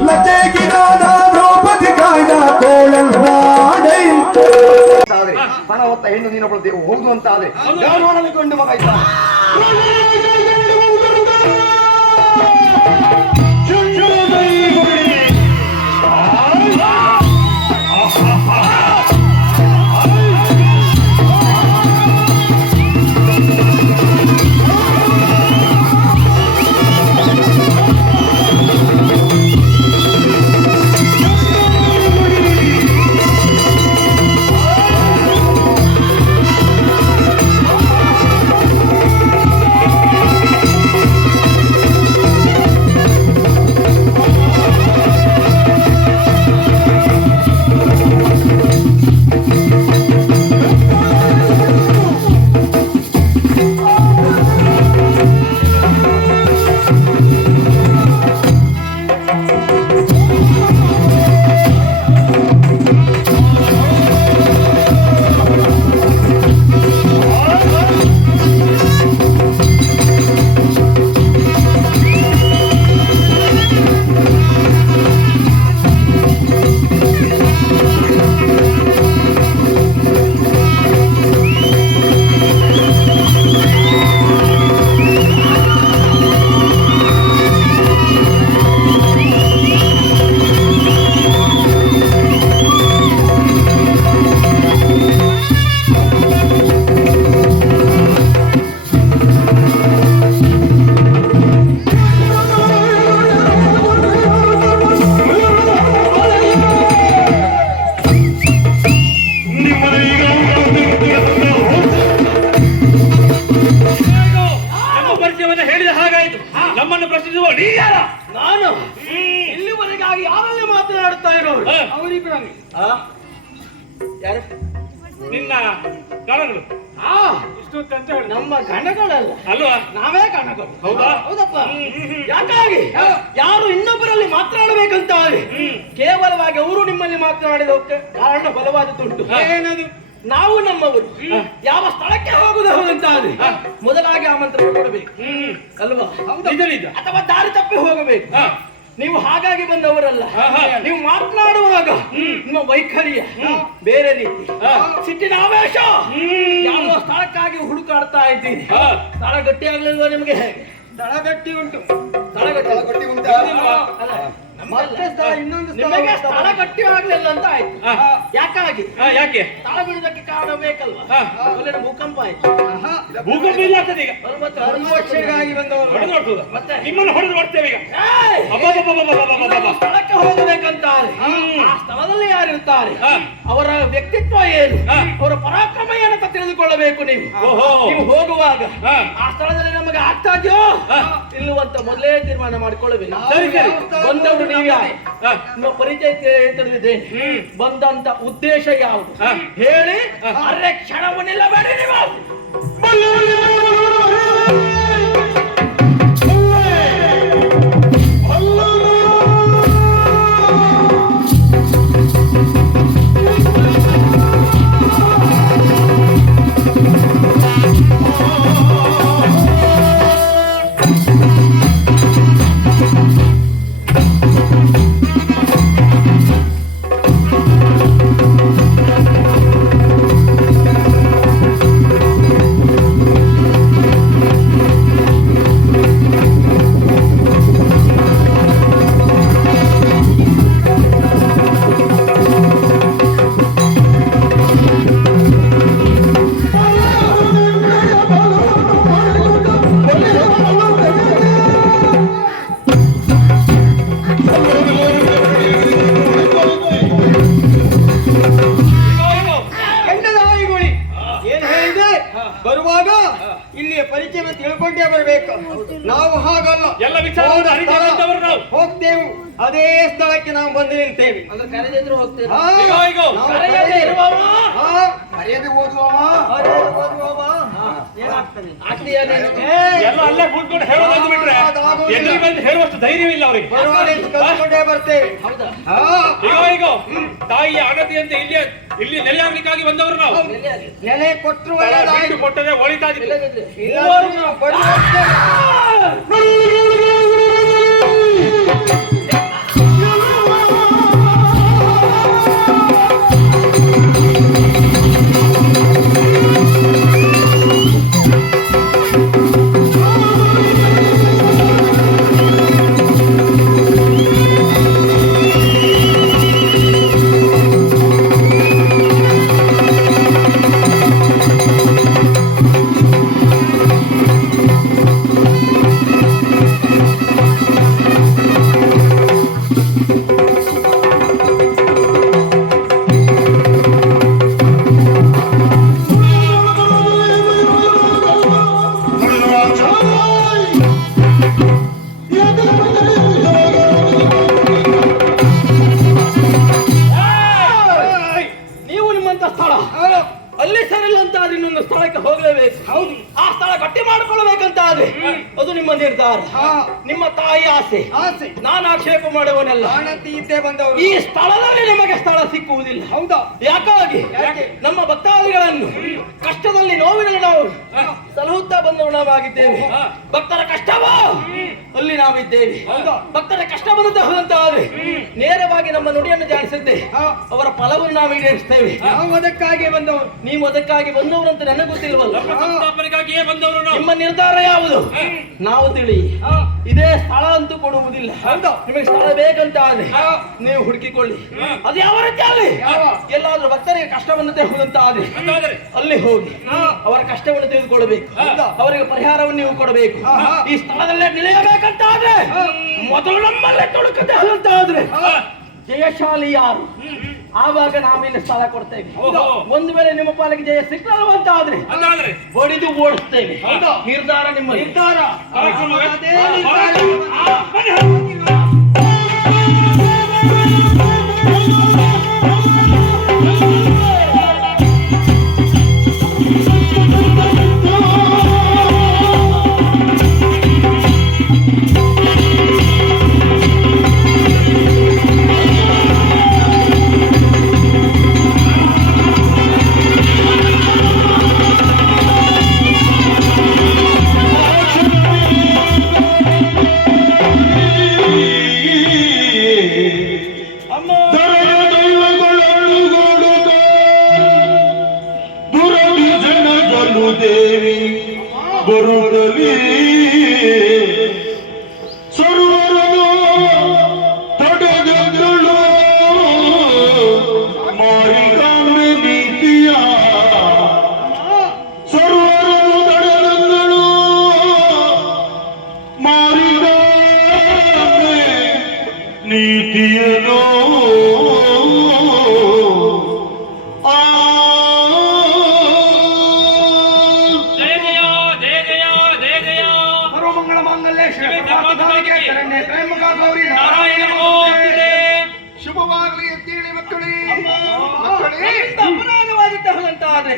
ಲತೆಗಿನಾದ ದ್ರೌಪದಿ ಕಾಯ್ದ ಕೋಳಲ್ನಾಡೈ ಹಣ ಹೊತ್ತ ಹೆಣ್ಣು ನೀನೊಬ್ಬಳು ಹೋಗುದು ಅಂತ ಆದ್ರೆ ನೋಡಲು ಗಂಡು ಮಗ ಇದ್ದ ನಾನು ಇಲ್ಲಿವರೆಗಾಗಿ ಯಾರಲ್ಲಿ ಮಾತನಾಡುತ್ತಾ ಇರೋರು ಅವರಿಬ್ಬರಾಗಿ ಯಾರು ನಿನ್ನ ಗಣಗಳು ಇಷ್ಟೊತ್ತು ಅಂತ ಹೇಳಿ ನಮ್ಮ ಗಣಗಳಲ್ಲ ಅಲ್ವಾ ನಾವೇ ಗಣಗಳು ಹೌದಾ ಹೌದಪ್ಪ ಯಾಕಾಗಿ ಯಾರು ಇನ್ನೊಬ್ಬರಲ್ಲಿ ಮಾತನಾಡಬೇಕಂತ ಕೇವಲವಾಗಿ ಅವರು ನಿಮ್ಮಲ್ಲಿ ಮಾತನಾಡಿದಕ್ಕೆ ಕಾರಣ ಬಲವಾದದ್ದುಂಟು ಏನದು ನಾವು ನಮ್ಮವರು ಯಾವ ಸ್ಥಳಕ್ಕೆ ಹೋಗುವುದಾದ್ರೆ ಮೊದಲಾಗಿ ಆಮಂತ್ರಣ ಕೊಡಬೇಕು ಅಲ್ವಾ ಅಥವಾ ದಾರಿ ತಪ್ಪಿ ಹೋಗಬೇಕು ನೀವು ಹಾಗಾಗಿ ಬಂದವರಲ್ಲ ನೀವು ಮಾತನಾಡುವಾಗ ನಿಮ್ಮ ವೈಖರಿಯ ಬೇರೆ ರೀತಿ ಸಿಟ್ಟಿನ ಆವೇಶ ಯಾವ ಸ್ಥಳಕ್ಕಾಗಿ ಹುಡುಕಾಡ್ತಾ ಇದ್ದೀನಿ ಸ್ಥಳ ಗಟ್ಟಿ ಆಗ್ಲಿಲ್ವಾ ನಿಮಗೆ ಸ್ಥಳ ಗಟ್ಟಿ ಉಂಟು ಸ್ಥಳ ಗಟ್ಟಿ ಉಂಟು ನಿಮಗೆ ಸ್ಥಳ ಗಟ್ಟಿ ಆಗ್ಲಿಲ್ಲ ಅಂತ ಆಯ್ತು ಯಾಕಾಗಿ ಯಾಕೆ ಸ್ಥಳ ಬಿಡುವುದಕ್ಕೆ ಕಾರಣ ಬೇಕಲ್ವಾ ಒಳ್ಳೆ ಭೂಕಂಪ ಆಯ್ತು ಭೂಕಂಪ ಇಲ್ಲ ಆಗ್ತದೆ ಈಗ ವರ್ಷಗಾಗಿ ಬಂದವರು ಮತ್ತೆ ನಿಮ್ಮನ್ನು ಹೊಡೆದು ನೋಡ್ತೇವೆ ಈಗ ಸ್ಥಳಕ್ಕೆ ಹೋಗಬೇಕಂತ ಆ ಸ್ಥಳದಲ್ಲಿ ಯಾರಿರ್ತಾರೆ ಅವರ ವ್ಯಕ್ತಿತ್ವ ಏನು ಅವರ ಪರಾಕ್ರಮ ಏನಂತ ತಿಳಿದುಕೊಳ್ಳಬೇಕು ನೀವು ನೀವು ಹೋಗುವಾಗ ಆ ಸ್ಥಳದಲ್ಲಿ ನಮಗೆ ಆಗ್ತಾ ಇದೆಯೋ ಇಲ್ಲುವಂತ ಮೊದಲೇ ತೀರ್ಮಾನ ಮಾಡಿಕೊಳ್ಳಬೇಕು ಬಂದವರು ನೀವೇ ನಿಮ್ಮ ಪರಿಚಯ ತಿಳಿದಿದ್ದೇನೆ ಬಂದಂತ ಉದ್ದೇಶ ಯಾವುದು ಹೇಳಿ ಅರೆ ಕ್ಷಣವು ನಿಲ್ಲಬೇಡಿ ನೀವು ಬರುವಾಗ ಇಲ್ಲಿಯ ಪರಿಚಯ ತಿಳ್ಕೊಂಡೇ ಬರಬೇಕು ನಾವು ಹಾಗಲ್ಲ ಎಲ್ಲ ವಿಚಾರ ಹೋಗ್ತೇವೆ ಅದೇ ಸ್ಥಳಕ್ಕೆ ನಾವು ಬಂದು ನಿಲ್ತೇವೆ ಕರೆದಿದ್ರು ಹೋಗ್ತೇವೆ ಎಲ್ಲ ಅಲ್ಲೇ ಕೂತ್ಕೊಂಡು ಹೇಳೋದು ಬಿಟ್ರೆ ಎದುರು ಬಂದು ಹೇಳುವಷ್ಟು ಧೈರ್ಯವಿಲ್ಲ ಅವರಿಗೆ ಕಲ್ಕೊಂಡೇ ಬರ್ತೇವೆ ಈಗ ತಾಯಿಯ ಅಗತ್ಯಂತೆ ಇಲ್ಲಿ ನೆಲೆಯಾಗಲಿಕ್ಕಾಗಿ ಬಂದವರು ನಾವು ನೆಲೆ ಕೊಟ್ಟರು ಕೊಟ್ಟರೆ ಒಳಿತಾ ಆದ್ರೆ ಅದು ನಿಮ್ಮ ನಿರ್ಧಾರ, ನಿಮ್ಮ ತಾಯಿ ಆಸೆ. ನಾನು ಆಕ್ಷೇಪ ಮಾಡುವನಲ್ಲ. ಈ ಸ್ಥಳದಲ್ಲಿ ನಿಮಗೆ ಸ್ಥಳ ಸಿಕ್ಕುವುದಿಲ್ಲ. ಹೌದಾ? ಯಾಕಾಗಿ ನಮ್ಮ ಭಕ್ತಾದಿಗಳನ್ನು ಕಷ್ಟದಲ್ಲಿ ನೋವಿನಲ್ಲಿ ನಾವು ಸಲಹುತ್ತಾ ಬಂದವರು ನಾವಾಗಿದ್ದೇವೆ. ಭಕ್ತರ ಕಷ್ಟವೋ ಅಲ್ಲಿ ನಾವಿದ್ದೇವೆ. ಭಕ್ತರ ಕಷ್ಟ ಬಂದಂತೆ ಹೋದಂತಾದ್ರೆ ನೇರವಾಗಿ ನಮ್ಮ ನುಡಿಯನ್ನು ಜಾಣಿಸಿದ್ದೆ ಅವರ ಫಲವನ್ನು ನಾವು ಈಡೇರಿಸ್ತೇವೆ. ಅದಕ್ಕಾಗಿ ಬಂದವರು. ನೀವು ಅದಕ್ಕಾಗಿ ಬಂದವರಂತ ನನಗೆ ಗೊತ್ತಿಲ್ವಲ್ಲ. ಸಂಸ್ಥಾಪನೆಗಾಗಿಯೇ ಬಂದವರು. ನಿಮ್ಮ ನಿರ್ಧಾರ ಯಾವುದು ನಾವು ತಿಳಿ. ಇದೇ ಸ್ಥಳ ಅಂತೂ ಕೊಡುವುದಿಲ್ಲ. ನಿಮಗೆ ಸ್ಥಳ ಬೇಕಂತ ಆದ್ರೆ ನೀವು ಹುಡುಕಿಕೊಳ್ಳಿ. ಅದು ಯಾವ ರೀತಿ ಆಗಲಿ, ಎಲ್ಲಾದ್ರೂ ಭಕ್ತರಿಗೆ ಕಷ್ಟ ಬಂದಂತೆ ಹೋದಂತ ಆದ್ರೆ ಅಲ್ಲಿ ಹೋಗಿ ಅವರ ಕಷ್ಟವನ್ನು ತೆಗೆದುಕೊಳ್ಳಬೇಕು. ಅವರಿಗೆ ಪರಿಹಾರವನ್ನು ನೀವು ಕೊಡಬೇಕು. ಈ ಸ್ಥಳದಲ್ಲೇ ನಿಳೆಯಬೇಕಂತ ಆದ್ರೆ ಮೊದಲು ನಮ್ಮಲ್ಲೇ ತೊಡಕಂತೆ ಹೋದಂತ ಆದ್ರೆ ಜಯಶಾಲಿ ಯಾರು ಆವಾಗ ನಾವಿಲ್ಲಿ ಸ್ಥಳ ಕೊಡ್ತೇವೆ. ಒಂದು ವೇಳೆ ನಿಮ್ಮ ಪಾಲಿಗೆ ಜಯ ಸಿಕ್ಕಲ್ವಂತ ಆದ್ರೆ ಬಡಿದು ಓಡಿಸ್ತೇವೆ. ನಿರ್ಧಾರ ನಿಮ್ಮ ನಿರ್ಧಾರ. ದೇವಿ ಬರುತ್ತಲೇ ಸರ್ವರನು ತಡೆದಳು ಮಾರಿಕಾಂಬೆ ನೀತಿಯ ಸರ್ವರನು ತಡೆದಳು ಮಾರಿಕಾಂಬೆ ನೀತಿಯನೋ ಶುಭವಾಗಲಿ ಎದ್ದೇಳಿ ಮಕ್ಕಳೇ. ಅಪರಾಧವಾದಂತಾದ್ರೆ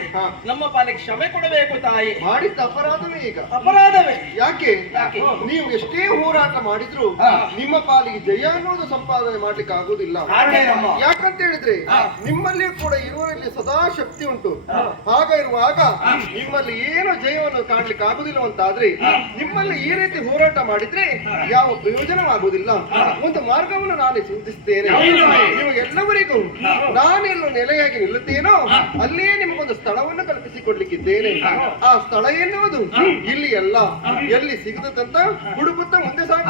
ನಮ್ಮ ಪಾಲಿಗೆ ಕ್ಷಮೆ ಕೊಡಬೇಕು ತಾಯಿ. ಮಾಡಿದ್ದ ಅಪರಾಧವೇ ಈಗ ಅಪರಾಧವೇ. ಯಾಕೆ ನೀವು ಎಷ್ಟೇ ಹೋರಾಟ ಮಾಡಿದ್ರು ನಿಮ್ಮ ಪಾಲಿಗೆ ಜಯ ಅನ್ನೋದು ಸಂಪಾದನೆ ಮಾಡ್ಲಿಕ್ಕೆ ಆಗುದಿಲ್ಲ. ಯಾಕಂತ ಹೇಳಿದ್ರೆ ನಿಮ್ಮಲ್ಲಿ ಕೂಡ ಇರುವಲ್ಲಿ ಸದಾ ಶಕ್ತಿ ಉಂಟು. ಹಾಗ ಇರುವಾಗ ನಿಮ್ಮಲ್ಲಿ ಏನು ಜಯವನ್ನು ಕಾಣ್ಲಿಕ್ಕೆ ಆಗುದಿಲ್ಲ ಅಂತಾದ್ರೆ ನಿಮ್ಮಲ್ಲಿ ಈ ರೀತಿ ಹೋರಾಟ ಮಾಡಿದ್ರೆ ಯಾವ ಪ್ರಯೋಜನವಾಗುವುದಿಲ್ಲ. ಒಂದು ಮಾರ್ಗವನ್ನು ನಾನು ಚಿಂತಿಸ್ತೇನೆ. ನಿಮಗೆಲ್ಲವರಿಗೂ ನಾನೆಲ್ಲೋ ನೆಲೆಯಾಗಿ ನಿಲ್ಲುತ್ತೇನೋ ಅಲ್ಲಿಯೇ ನಿಮಗೊಂದು ಸ್ಥಳವನ್ನು ಕಲ್ಪಿಸಿಕೊಡ್ಲಿಕ್ಕಿದ್ದೇನೆ. ಆ ಸ್ಥಳ ಎನ್ನುವುದು ಇಲ್ಲಿ ಅಲ್ಲ, ಎಲ್ಲಿ ಸಿಗದಂತ ಹುಡುಕುತ್ತಾ ಮುಂದೆ ಸಾಗ.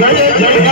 ಜಯ ಜಯ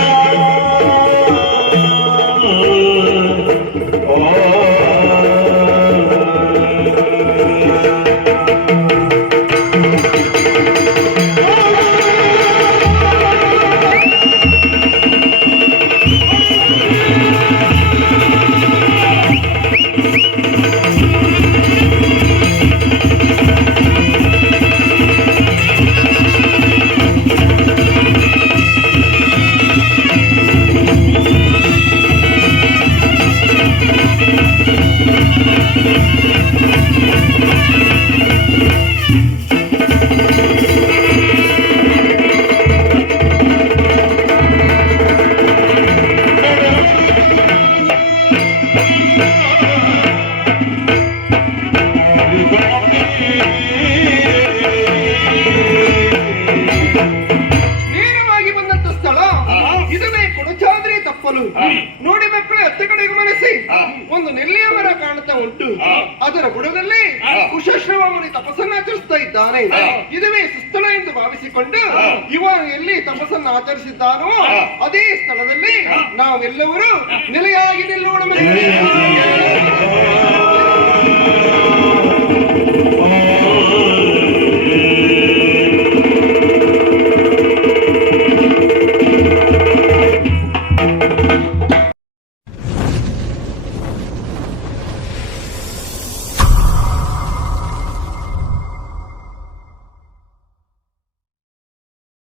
ನೋಡಿ ಮಕ್ಕಳೇ, ಹತ್ತ ಕಡೆ ಗಮನಿಸಿ. ಒಂದು ನೆಲ್ಲಿಯ ಮರ ಕಾಣುತ್ತಾ ಉಂಟು. ಅದರ ಬುಡದಲ್ಲಿ ಕುಶಶ್ರವ ಮುನಿ ತಪಸ್ಸನ್ನು ಆಚರಿಸ್ತಾ ಇದ್ದಾನೆ. ಇದುವೇ ಸುಸ್ಥಳ ಎಂದು ಭಾವಿಸಿಕೊಂಡು ಇವ ಎಲ್ಲಿ ತಪಸ್ಸನ್ನು ಆಚರಿಸಿದ್ದಾನೋ ಅದೇ ಸ್ಥಳದಲ್ಲಿ ನಾವೆಲ್ಲರೂ ನೆಲೆಯಾಗಿ ನಿಲ್ಲೋಣ.